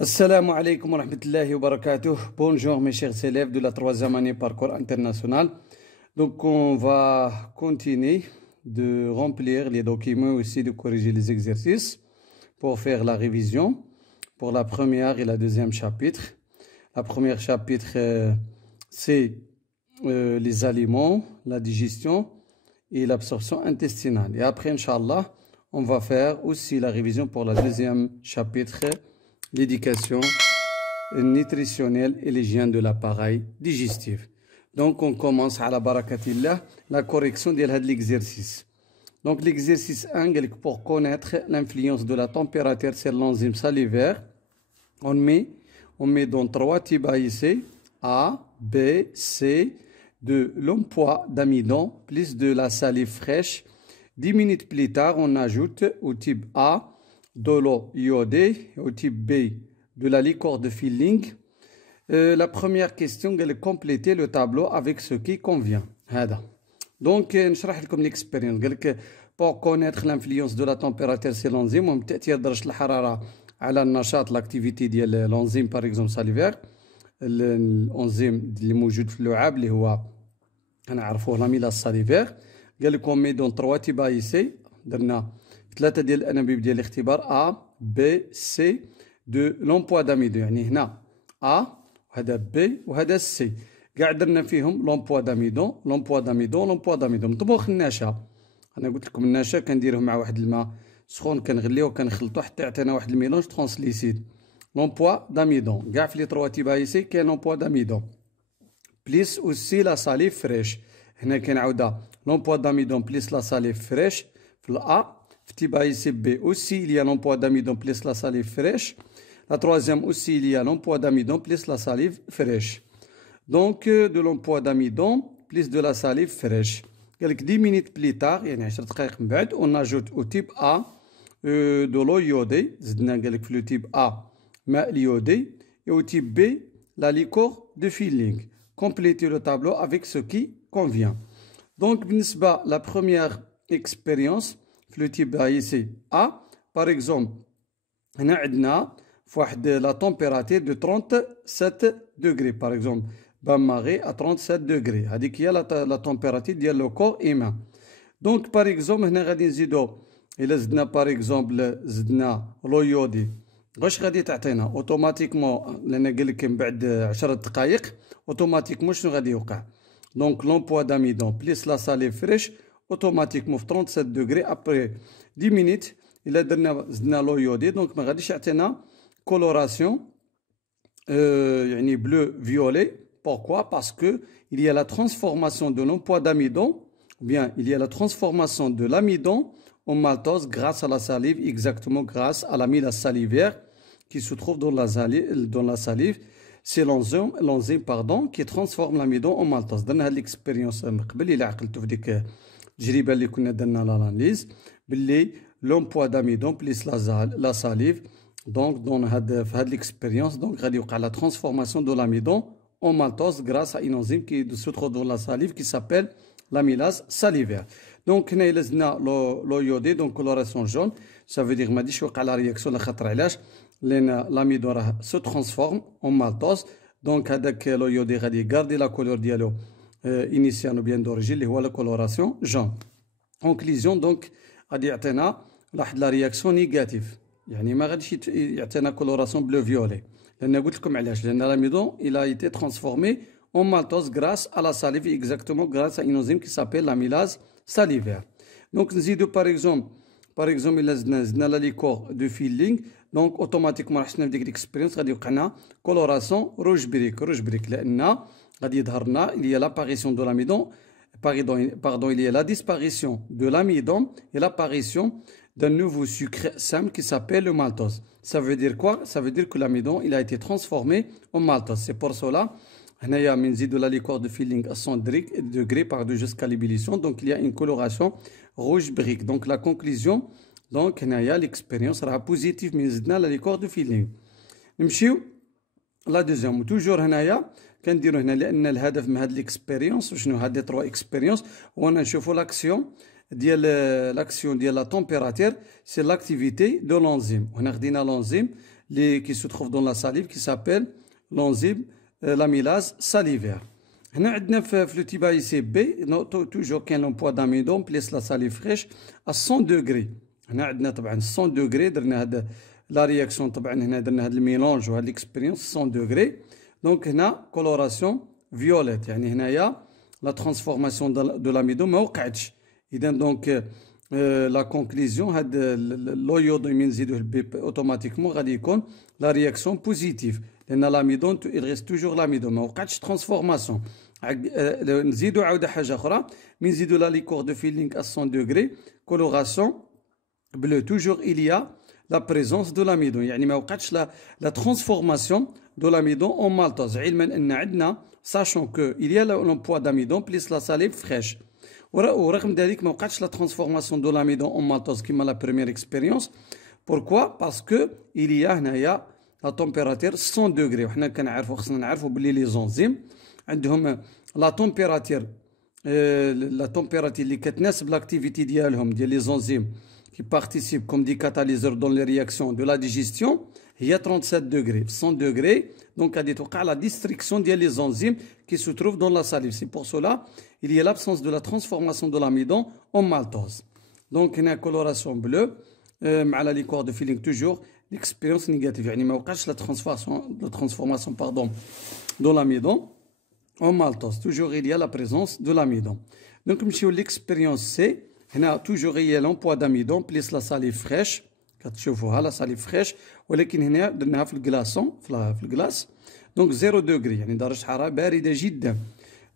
Assalamu alaikum wa rahmatullahi wa barakatuh. Bonjour mes chers élèves de la troisième année parcours international. Donc on va continuer de remplir les documents aussi, de corriger les exercices pour faire la révision pour la première et la deuxième chapitre. La première chapitre c'est les aliments, la digestion et l'absorption intestinale. Et après, Inch'Allah, on va faire aussi la révision pour la deuxième chapitre, l'éducation nutritionnelle et l'hygiène de l'appareil digestif. Donc, on commence à la barakatillah, la correction de l'exercice. Donc, l'exercice 1, pour connaître l'influence de la température sur l'enzyme salivaire, on met dans 3 types AIC, A, B, C, de l'emploi d'amidon plus de la salive fraîche. 10 minutes plus tard, on ajoute au type A de l'eau iodée, au type B de la liqueur de filling. La première question, elle est compléter le tableau avec ce qui convient. Donc, je vais vous l'expérience. Pour connaître l'influence de la température sur l'enzyme, on peut dire درجة الحرارة على النشاط l'activité ديال l'enzyme par exemple salivaire. الانزيم اللي موجود في اللعاب اللي هو كنعرفوه لاميلاز ساليفير. قال لكم مي دون 3 تيب اي سي، درنا 3 ديال الانابيب ديال الاختبار ا بي سي دو لومبوا داميدون، يعني هنا ا وهذا بي وهذا سي، كاع درنا فيهم لومبوا داميدون لومبوا داميدون لومبوا داميدون. طبوخ النشا، انا قلت لكم النشا كنديروه مع واحد الماء سخون كنغليوه وكنخلطوه حتى يعطينا واحد الميلونج ترانسليسيد. L'emploi d'amidon. Gaf les 3 types ici, qui est l'emploi d'amidon. Plus aussi la salive fraîche. Hna ken'aouda l'emploi d'amidon plus la salive fraîche. Fil A, type ici B aussi il y a l'emploi d'amidon plus la salive fraîche. La troisième aussi il y a l'emploi d'amidon plus la salive fraîche. Donc de l'emploi d'amidon plus de la salive fraîche. Quelques 10 minutes plus tard, on ajoute au type A de l'eau iodée. Le type A iodé, et au type B, la liqueur de filling. Complétez le tableau avec ce qui convient. Donc, la première expérience, le type A ici, A, par exemple, on a la température de 37 degrés, par exemple, bain-marie à 37 degrés. C'est-à-dire qu'il y a la température du corps humain. Donc, par exemple, on a par exemple, l'eau iodée. واش غادي تعطينا اوتوماتيكمون، لان قال لك من بعد 10 دقائق اوتوماتيكمون شنو غادي يوقع. دونك لومبوا داميدون بليس لا ساليف فريش اوتوماتيكمون في 37 دوغري ابري 10 مينيت الا درنا زدنا لو يودي، دونك ما غاديش يعطينا كولوراسيون يعني بلو فيولي. Pourquoi? Parce que il y a la transformation de l'emploi d'amidon, ou bien il y a la transformation de l'amidon en maltose grâce à la salive, exactement grâce à l'amylase salivaire qui se trouve dans la salive. C'est l'enzyme qui transforme l'amidon en maltose. Dans l'expérience قبل إلا عقلتوا في ديك التجربة اللي كنا درنا l'analyse باللي l'emploi d'amidon plus la salive. Donc dans cette l'expérience donc غادي يوقع la transformation de l'amidon en maltose grâce à une enzyme qui se trouve dans la salive qui s'appelle l'amylase salivaire. Donc هنا إلا زدنا لو يودي donc coloration jaune، ça veut dire ما غاديش يوقع لا رياكسيون لخاطر علاش؟ لأن l'amidon راه se transforme en maltose. Donc هذاك لو يودي غادي يغاردي لا كولور ديالو initial ou bien d'origine اللي هو لا coloration jaune. Conclusion donc غادي يعطينا واحد لا رياكسيون نيجاتيف، يعني ما غاديش يعطينا coloration bleu violet، لأن قلت لكم علاش؟ لأن l'amidon il a été transformé en maltose grâce à la salive, exactement grâce à une enzyme qui s'appelle l'amylase salivaire. Donc, par exemple, il y a la liqueur de filling. Donc, automatiquement, dans l'expérience, il y a une coloration rouge brique. Il y a l'apparition de l'amidon, pardon, il y a la disparition de l'amidon et l'apparition d'un nouveau sucre simple qui s'appelle le maltose. Ça veut dire quoi? Ça veut dire que l'amidon, il a été transformé en maltose. C'est pour cela هنايا من نزيدو لا ليكور دو فيلينغ 100 degrés par 2 jusqu'à l'ébullition. Donc il y a une coloration rouge brique. Donc la conclusion, donc هنايا l'expérience راها بوزيتيف من زدنا لا ليكور دو فيلينغ. نمشيو لا دوزيام. توجور هنايا كنديرو هنا لان الهدف من هاد ليكسبيريونس وشنو هاد 3 اكسبيريونس هو نشوفو لاكسيون ديال لا تمبيراتور سي لاكتيفيتي دو لونزيم. هنا خدينا لونزيم qui se trouve dans la salive qui s'appelle l'enzyme l'amylase salivaire. هنا عندنا في le type A et B toujours كاين l'emploi d'amidon plus la salive fraîche à 100 degrés. هنا عندنا طبعا 100 degrés درنا هذا لا رياكسيون طبعا هنا درنا هذا الميلونج وهذا ليكسبيريونس 100 degrés. دونك هنا كولوراسيون فيوليت يعني هنايا لا ترانسفورماسيون دو لاميدون ما وقعتش. اذا دونك لا كونكليزيون هاد لويود ملي نزيدوه البيب اوتوماتيكمون غادي يكون لا رياكسيون بوزيتيف لان لاميدون il reste toujours لاميدون ما وقعتش ترانسفورماسيون. نزيدو عاوده حاجه اخرى ملي نزيدو لا ليكور دو فيلينغ à 100 degrés coloration bleu toujours il y a la présence de l'amidon يعني ما وقعتش la transformation de l'amidon en maltose علما ان عندنا sachant que il y a l'emploi d'amidon plus la salive fraîche. ورغم ذلك ما وقعتش la transformation de l'amidon en maltose كما la première expérience. Pourquoi? Parce que il y a هنايا la température 100 degrés وحنا كنعرفوا خصنا نعرفوا بلي لي زونزيم عندهم لا température اللي كتناسب لاكتيفيتي ديالهم ديال لي زونزيم qui participent comme des catalyseurs dans les réactions de la digestion, il y a 37 degrés, 100 degrés, donc il y a la destruction des enzymes qui se trouvent dans la salive. C'est pour cela qu'il y a l'absence de la transformation de l'amidon en maltose. Donc il y a une coloration bleue, à la liqueur de feeling toujours, l'expérience négative. Il y a la transformation de l'amidon en maltose. Toujours il y a la présence de l'amidon. Donc l'expérience C. هنا توجور هي لومبوا داميدون بليس لا ساليف فريش كتشوفوها لا ساليف فريش ولكن هنا درناها في الكلاصون في الكلاص دونك 0 دوغري يعني درجه حراره بارده جدا.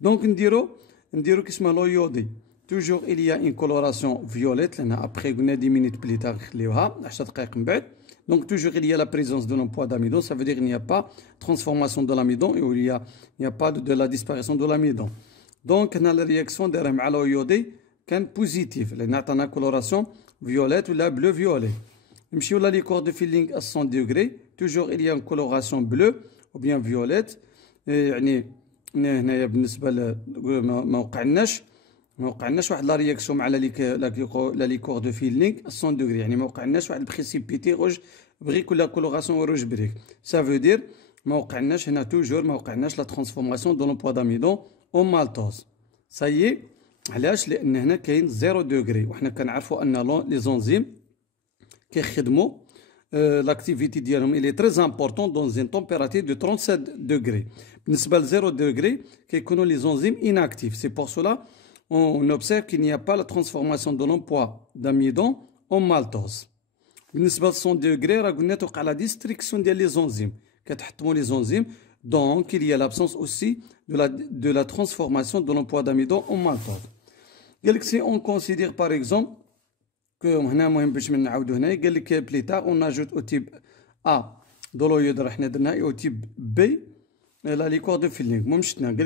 دونك نديرو كيسمى لو يودي توجور إليا ان كولوراسيون فيوليت لان ابخي قلنا 10 مينوت بليتار نخليوها 10 دقائق من بعد. دونك توجور il y a la présence de l'emploi d'amidon, ça veut dire qu'il n'y a pas transformation de l'amidon et il n'y a pas de la disparition de l'amidon. دونك هنا لا رياكسيون دايره مع لو يودي كان بوزيتيف لان عطانا كولوراسيون فيوليت ولا بلو فيولي. نمشيو لا ليكور دو فيلينغ à 100 degrés toujours il y a une coloration bleue ou bien violette يعني هنايا بالنسبه ما وقعناش واحد لا رياكسيون مع لا ليكور دو فيلينغ à 100 degrés يعني ما وقعناش واحد بريسيبيتي روج بريك ولا كولوراسيون روج بريك. ça veut dire ما وقعناش هنا توجور ما وقعناش لا ترانسفورماسيون دو لومبوا داميدون اون مالتوز. ça y est علاش؟ لان هنا كاين 0 دوغري وحنا كنعرفوا ان لي زونزيم كيخدموا لاكتيفيتي ديالهم الي تري امبورطون دون زين تمبيراتير دو 37 دوغري. بالنسبه ل 0 دوغري كيكونوا لي زونزيم inactifs. C'est pour cela on observe qu'il n'y a pas la transformation de l'emploi d'amidon en maltose. بالنسبه ل 100 دوغري راه قلنا توقع لا ديستريكسيون ديال لي زونزيم كتحطموا لي زونزيم. Donc, il y a l'absence aussi de la transformation de l'emploi d'amidon en maltose. Si on considère par exemple que plus tard on ajoute au type A de l'eau et au type B la liqueur de filling.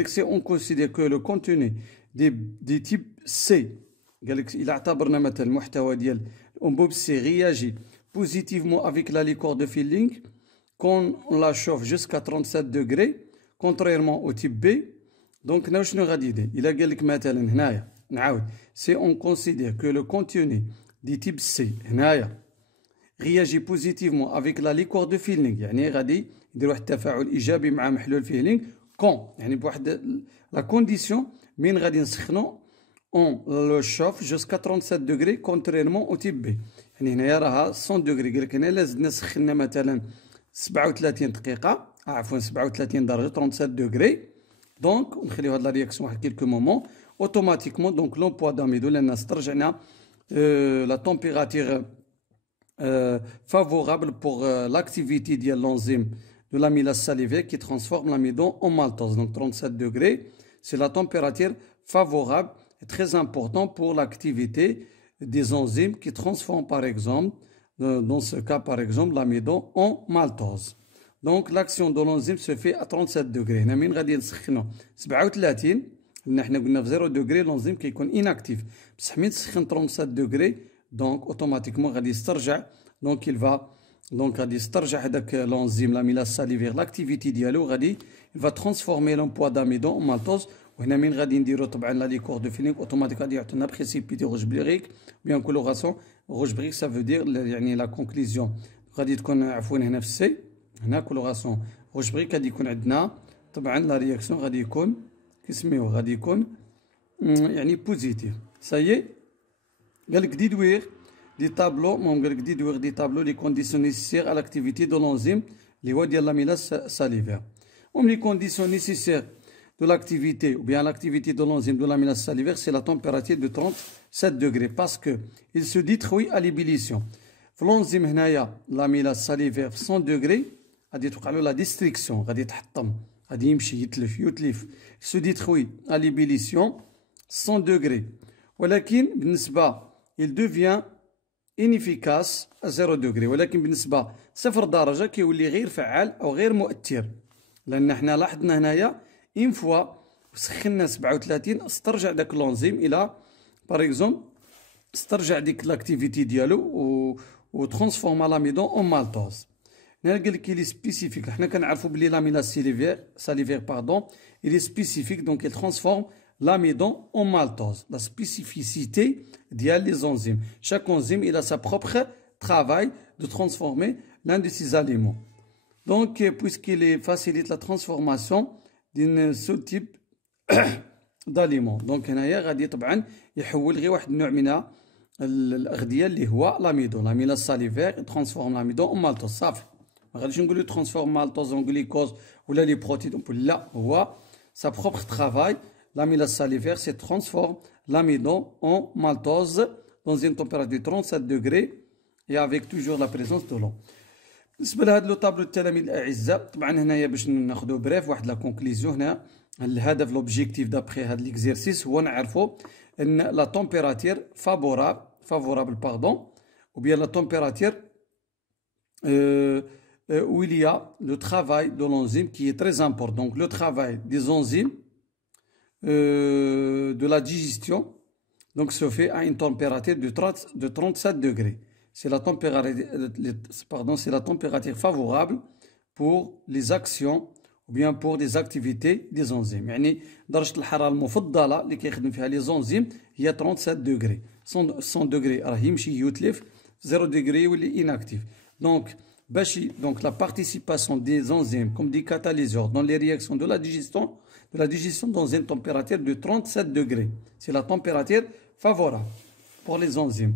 Si on considère que le contenu des types C il اعتبرنا مثلا المحتوى ديال الانبوب C réagit positivement avec la liqueur de filling quand on la chauffe jusqu'à 37 degrés contrairement au type B. donc هنا شنو غادي يدير الا قال لك مثلا هنايا نعاود si on considère que le contenu du type C هنايا réagit positivement avec la liqueur de filling يعني غادي يدير واحد التفاعل ايجابي مع محلول فيلينغ quand يعني بواحد la condition من غادي نسخنو on le chauffe jusqu'à 37 degrés contrairement au type B. يعني هنايا راها 100 degrés قال لك هنا الا زدنا سخنا مثلا 37 دقيقة عفوا 37 درجة 37 degrés دونك نخليو هاد لا رياكسيون واحد كيلكو مومون اوتوماتيكمون دونك لومبوا داميدو لان استرجعنا لا تمبيراتير favorable pour l'activité de l'enzyme de l'amylase salivaire qui transforme l'amidon en maltose. Donc 37 degrés, c'est la température favorable et très importante pour l'activité des enzymes qui transforment par exemple, dans ce cas par exemple, l'amidon en maltose. Donc l'action de l'enzyme se fait à 37 degrés. هنا من غادي نسخنو 37 لان حنا قلنا في 0 degrés l'enzyme كيكون inactif. بصح من تسخن 37 degrés donc automatiquement غادي يسترجع donc il va donc غادي يسترجع هذاك l'enzyme l'amylase salivaire l'activité ديالو غادي il va transformer l'emploi d'amidon en maltose. وهنا من غادي نديرو طبعا لا ليكور دو فيلينغ اوتوماتيك غادي يعطينا بريسيبيتي روج بريك بيان كولوراسيون روج بريك. ça veut dire يعني la conclusion غادي تكون عفوا هنا في السي هنا كولوغاسيون روج بريك غادي يكون عندنا طبعا لا رياكسيون غادي يكون كيسميوه غادي يكون يعني بوزيتيف سايي. قال لك ديدوير دي طابلو المهم قال لك ديدوير دي طابلو لي كونديسيون نيسيسير ا لاكتيفيتي دو لونزيم اللي هو ديال لاميلاز ساليفير. المهم لي كونديسيون نيسيسير de l'activité ou bien l'activité de l'enzyme de l'amylase salivaire, c'est la température de 37 degrés parce que il se détruit à l'ébullition. L'enzyme هنايا l'amylase salivaire 100 degrés غادي توقع له la destruction غادي يتحطم غادي يمشي يتلف il se détruit à l'ébullition 100 degrés ولكن بالنسبة il devient inefficace à 0 degrés ولكن بالنسبة 0 درجة كيولي غير فعال أو غير مؤثر لأن حنا لاحظنا هنايا اون فوا سخنا 37 استرجع داك لونزيم الى باغ اكزومبل استرجع ديك لاكتيفيتي ديالو و ترانسفورما لاميدون اون مالتوز. هنا قال لك لي سبيسيفيك حنا كنعرفوا بلي لاميلاز ساليفير باردون il est spécifique donc il transforme l'amidon en maltose. La spécificité ديال les enzymes. Chaque enzyme il a sa propre travail de transformer l'un de ses aliments. Donc puisqu'il facilite la transformation d'un ce type d'aliments. Donc هنايا غادي طبعا يحول غير واحد النوع من الأغذية اللي هو l'amidon. L'amylase salivaire transforme l'amidon en maltose صافي. ما غاديش نقولو transforme maltose en glucose ولا لي بروتيد لا هو sa propre travail. L'amylase salivaire se transforme l'amidon en maltose dans une température de 37 degrés et avec toujours la présence de l'eau. بالنسبه لهذا لو طابلو التلاميذ الاعزاء طبعا هنايا باش ناخذوا بريف واحد لا كونكليزيون هنا الهدف لوبجيكتيف دابخي هذا ليكزيرسيس هو نعرفوا ان لا تمبيراتير فافورابل باردون ou bien la température où il y a le travail de l'enzyme qui est très important. Donc le travail des enzymes de la digestion donc se fait à une température de 37 degrés. C'est la température favorable pour les actions ou bien pour des activités des enzymes. يعني درجة الحرارة المفضلة اللي كيخدم فيها لي زونزيم هي 37 degrés. 100 degrés راه يمشي يتلف 0 degrés يولي inactif. Donc la participation des enzymes comme des catalyseurs dans les réactions de la digestion dans une température de 37 degrés. C'est la température favorable pour les enzymes.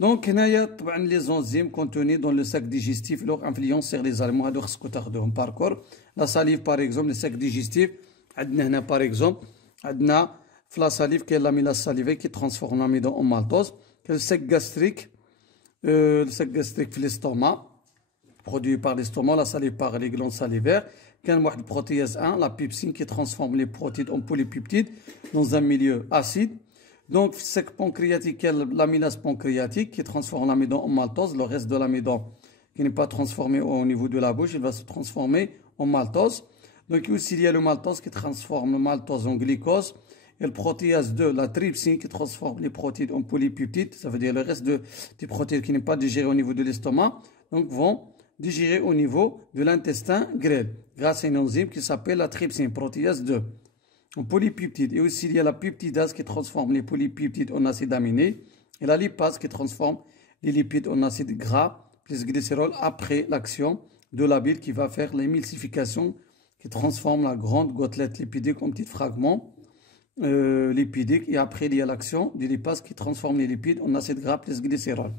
Donc هنايا طبعا لي زونزيم كونتوني دون لو ساك ديجيستيف لوغ انفلونس سيغ لي زاليمون هادو خصكم تاخذوهم باركور. لا ساليف باغ اكزومبل لي ساك ديجيستيف عندنا هنا باغ اكزومبل عندنا في لا ساليف كاين لاميلاز ساليفي كي ترانسفورم لاميدون اون مالتوز. كاين الساك غاستريك في ليستوما برودوي بار ليستوما لا ساليف باغ لي غلوند ساليفير. كان واحد البروتياز 1 لا بيبسين كي ترانسفورم لي بروتيد اون بوليبيبتيد دون ان ميليو اسيد. Donc, c'est pancréatique, l'amylase pancréatique qui transforme l'amidon en maltose. Le reste de l'amidon qui n'est pas transformé au niveau de la bouche, il va se transformer en maltose. Donc, aussi, il y a le maltose qui transforme le maltose en glucose. Et le protéase 2, la trypsine qui transforme les protéines en polypeptides. Ça veut dire le reste des protéines qui n'est pas digéré au niveau de l'estomac. Donc, vont digérer au niveau de l'intestin grêle grâce à une enzyme qui s'appelle la trypsine, protéase 2. En polypeptides. Et aussi, il y a la peptidase qui transforme les polypeptides en acides aminés et la lipase qui transforme les lipides en acides gras plus glycérol après l'action de la bile qui va faire l'émulsification qui transforme la grande gouttelette lipidique en petits fragments lipidiques. Et après, il y a l'action du lipase qui transforme les lipides en acides gras plus glycérol.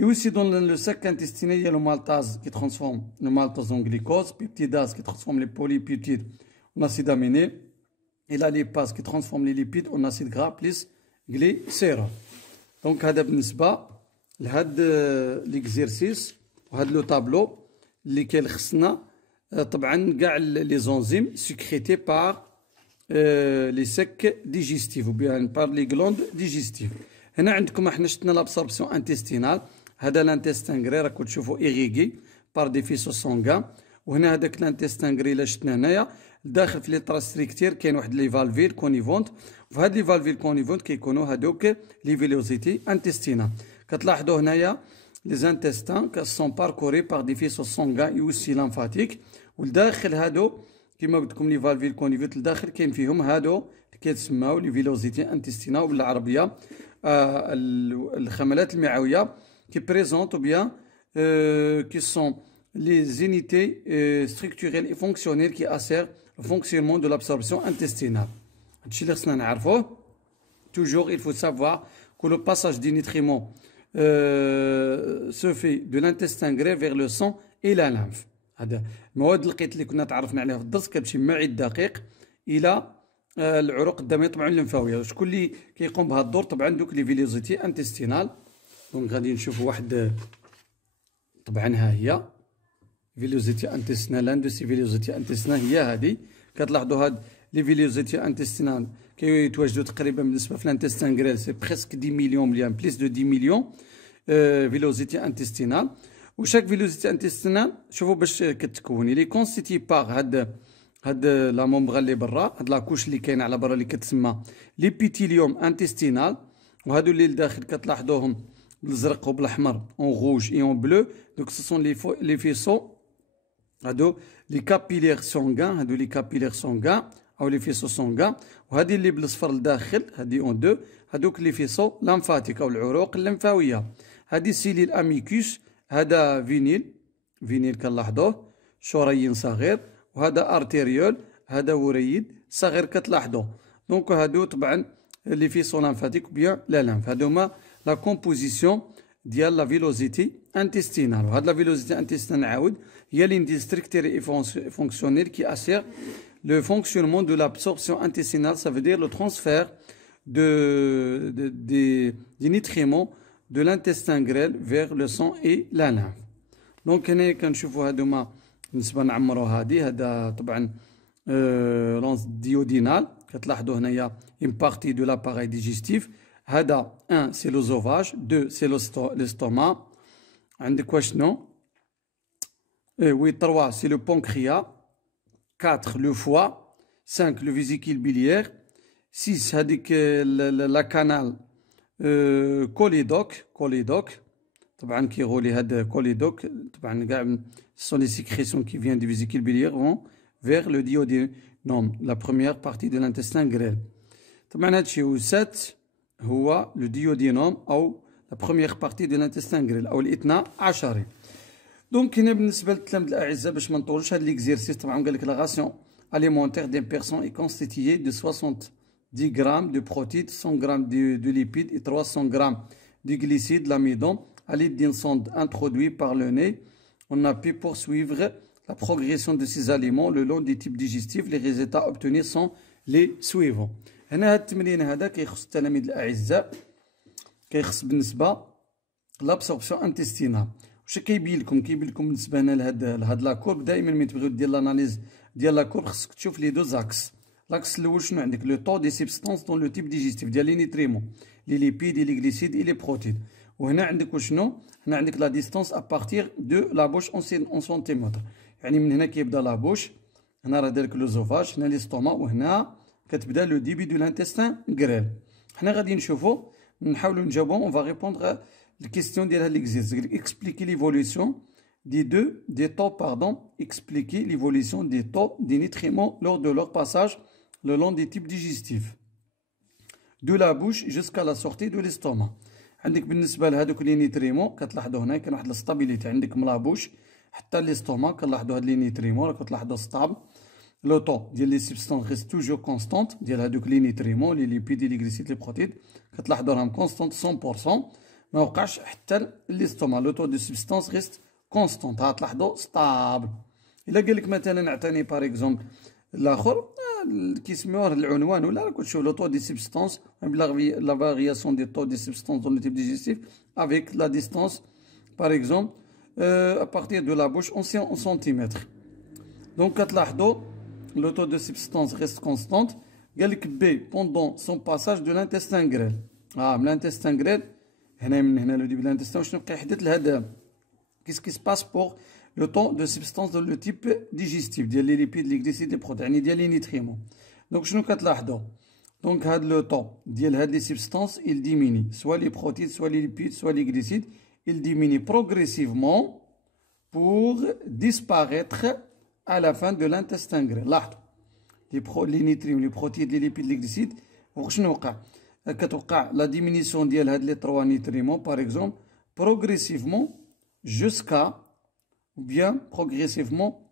Et aussi, dans le sac intestinal, il y a le maltase qui transforme le maltose en glucose, peptidase qui transforme les polypeptides en acides aminés. Et la lipase qui transforme les lipides en acide gras plus glycérol. Donc, هذا بالنسبة لهذا l'exercice وهذا لو طابلو اللي كيلخصنا طبعا كاع لي زونزيم سكريتي بار لي سك ديجيستيف ou bien par les glandes digestives. هنا عندكم احنا شفنا l'absorption intestinale. هذا الانتستان غري راكم تشوفوا إيغيغي par des faisceaux sanguins. وهنا هذاك الانتستان غري اللي شفنا هنايا داخل في لي تراستريكتير كاين واحد لي فالفيل كونيفونت وفي هاد لي فالفيل كونيفونت كيكونوا هادوك لي فيلوزيتي انتستينا. كتلاحظوا هنايا لي زانتستان كسون باركوري بار دي فيسو سونغان يوسي لامفاتيك والداخل هادو كيما قلت لكم لي فالفيل كونيفونت الداخل كاين فيهم هادو اللي كيتسماو لي فيلوزيتي انتستينا وبالعربيه الخملات المعويه كي بريزونطو بيان qui sont les unités structurelles et fonctionnelles qui assurent le fonctionnement de l'absorption intestinale. Toujours, il faut savoir que le passage des nutriments se fait de l'intestin grêle vers le sang et la lymphe. هذا المواد لقيت اللي كنا تعرفنا عليها في الدرس كتمشي معي الدقيق الى العروق الدمويه طبعا الليمفاويه. شكون اللي كيقوم بهذا الدور؟ طبعا دوك لي فيلوزيتي انتستينال. دونك غادي نشوفوا واحد طبعا ها هي فيلوزيتي انتستينال. لاند سي فيلوزيتي انتستينال هي هذه. كتلاحظوا هاد لي فيلوزيتي انتستينال كيتواجدوا تقريبا بالنسبه في الانتستان غريل سي بريسك 10 مليون مليون بليس دو 10 مليون فيلوزيتي انتستينال. وشاك فيلوزيتي انتستينال شوفوا باش كتكون لي كونستيتي باغ هاد لا مومبغان اللي برا، هاد لاكوش اللي كاينه على برا اللي كتسمى ليبيتيليوم انتستينال. وهادو اللي لداخل كتلاحظوهم بالازرق وبالاحمر اون روج اي اون بلو. دونك سو سون لي فيسو هادو لي كابيلير سونغان، هادو لي كابيلير سونغان او لي فيسو سونغان. وهذه اللي بالاصفر لداخل هذه اون دو، هادوك لي فيسو لامفاتيك او العروق الليمفاويه. هذه سيليل اميكوس، هذا فينيل كنلاحظوه شريين صغير. وهذا ارتيريول، هذا وريد صغير كتلاحظوه. دونك هادو طبعا لي فيسو لامفاتيك بيان لا لامف. هادو هما لا كومبوزيسيون ديال لا فيلوزيتي انتستينال. وهاد لا فيلوزيتي انتستينال نعاود هي ليندي ستركتير اي فونكسيونيل كي اسير le fonctionnement de l'absorption intestinale, ça veut dire le transfert des nutriments de l'intestin grêle vers le sang et la lymphe. Donc هنا كنشوفوا هادوما بالنسبه نعمروا هذا طبعا لونس ديودينال. كتلاحظوا هنايا une partie de l'appareil digestif. هذا 1 c'est l'œsophage، 2 c'est l'estomac. عندك واشنو؟ oui 3 c'est le pancréas، 4 le foie، 5 le vésicule biliaire، 6 هذيك la canal colidoque. طبعا كيغولي هذا كوليدوك طبعا كاع sont les sécrétions qui viennent du vésicule biliaire vont vers le duodénum, la première partie de l'intestin grêle. طبعا هادشي هو 7 هو le duodénum او la première partie de l'intestin grêle او الاثنى عشري. دونك هنا بالنسبه للتلاميذ الاعزاء باش ما نطولوش هاد ليكزيرسيس طبعا قال لك لا راسيون alimentaire d'une personne est constituée de 70 grammes de protéines, 100 grammes de lipides et 300 grammes de glucides, l'amidon. À l'aide d'une sonde introduite par le nez, on a pu poursuivre la progression de ces aliments le long des types digestifs. Les résultats obtenus sont les suivants. هنا هاد التمرين هذا كيخص التلاميذ الاعزاء، كيخص بالنسبه لابسوربسيون انتستينال. واش كيبين لكم بالنسبه هنا لهاد لاكورب دائما ملي تبغيو دير لاناليز ديال لاكورب خصك تشوف لي دو زاكس. لاكس الاول شنو عندك؟ لو طو دي سبستانس دون لو تيب ديجيستيف ديال لي نيتريمون، لي ليبيد لي غليسيد لي بروتين. وهنا عندك وشنو؟ هنا عندك لا ديستانس ابارتير دو لا بوش اون سنتيمتر. يعني من هنا كيبدا لا بوش، هنا راه دارك لوزوفاج، هنا لي ستوما، وهنا كتبدا لو ديبي دو لانتستان غريل. حنا غادي نشوفو نحاولو نجاوبو. اون فا ريبوندر الكيستيون ديال هاد ليكزيرسيس. اكسبليكي ليفولوسيون des taux, expliquer l'évolution des taux des nutriments lors de leur passage le long des types digestifs de la bouche jusqu'à la sortie de l'estomac. عندك بالنسبه لهذوك لي نيتريمون كتلاحظوا هنا كاين واحد الستابيليتي عندك من لا بوش حتى ليستوما. كنلاحظوا هاد لي نيتريمون كتلاحظوا ستابل. لو طو ديال لي سبستانس ريست توجور كونستانت ديال هذوك لي نيتريمون لي ليبيد لي غليسيد لي بروتين كتلاحظوا راهم كونستانت 100%. ما وقعش حتى ليستوما لو طو دو سبستانس ريست كونستانت. هتلاحظوا ستابل. الا قال لك مثلا اعطاني باغ اكزومبل الاخر كيسميوه العنوان ولا راك تشوف لو طو دي سبستانس لا فارياسيون دي طو دي سبستانس دون لو تيب ديجيستيف افيك لا ديستانس باغ اكزومبل ا بارتير دو لا بوش اون سنتيمتر. دونك كتلاحظوا لو طو دو سبستانس ريست كونستانت. قال لك بي بوندون سون باساج دو لانتستان غريل. من لانتستان غريل هنا من هنا لو ديبي لانتستان شنو بقى يحدث لهذا qu'est-ce qui se passe pour le temps de substance de le type digestif ديال لي ليبيد لي غليسيد لي بروتين يعني ديال لي نيتريمون. دونك شنو كتلاحظوا؟ دونك هاد لو طون ديال هاد لي سبستانس il diminue soit les protéines soit les lipides soit les glucides il diminue progressivement pour disparaître à la fin de l'intestin grêle. لاحظوا لي نيتريمون لي بروتين لي ليبيد لي غليسيد وشنو وقع؟ كتوقع لا ديمينيسيون ديال هاد لي 3 نيتريمون باغ اكزومبل progressivement jusqu'à, ou bien progressivement,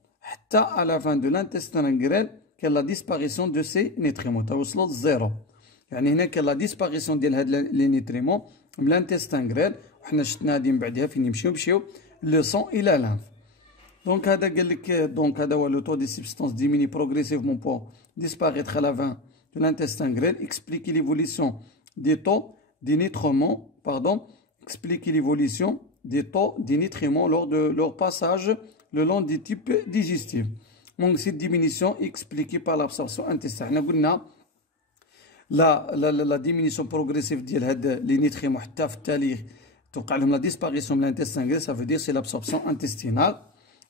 à la fin de l'intestin grêle, qu'est la disparition de ces nutriments. توصلوا للزيرو. يعني هنا كاين لا ديسباريسيون ديال هاد لي نيتريمون من الانتستان غريل وحنا شفنا هادي من بعدها فين نمشيو لو سون الى لانف. دونك هذا قال لك دونك هذا هو لو تو دي سبستانس ديميني بروغريسيفمون بور ديسباريتر à la fin de l'intestin grêle. Expliquer l'évolution des taux des nutriments, pardon, expliquer l'évolution des taux des nutriments lors de leur passage le long des types digestifs. Donc cette diminution expliquée par l'absorption intestinale. La diminution progressive ديال هاد لي نيتريمون حتى في التالي توقع لهم لا ديسباريسيون من l'intestin grêle, ça veut dire c'est l'absorption intestinale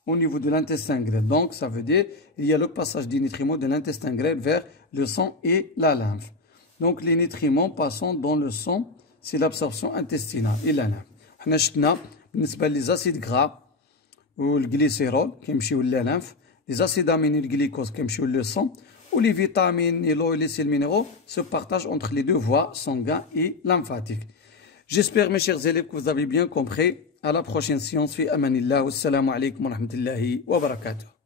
au niveau de l'intestin grêle. Donc ça veut dire il y a le passage des nutriments de l'intestin grêle vers le sang et la lymphe. Donc les nutriments passant dans le sang, c'est l'absorption intestinale et la lymphe. حنا شفنا بالنسبه لي acides gras والجليسيرول كيمشيو للليمف، les acides aminés, le glycose qui est le sang, ou les vitamines et l'eau et les sels minéraux se partagent entre les deux voies sanguines et lymphatiques. J'espère, mes chers élèves, que vous avez bien compris. À la prochaine séance. Fi amanillah. Wassalamu alaikum wa rahmatullahi wa barakatuh.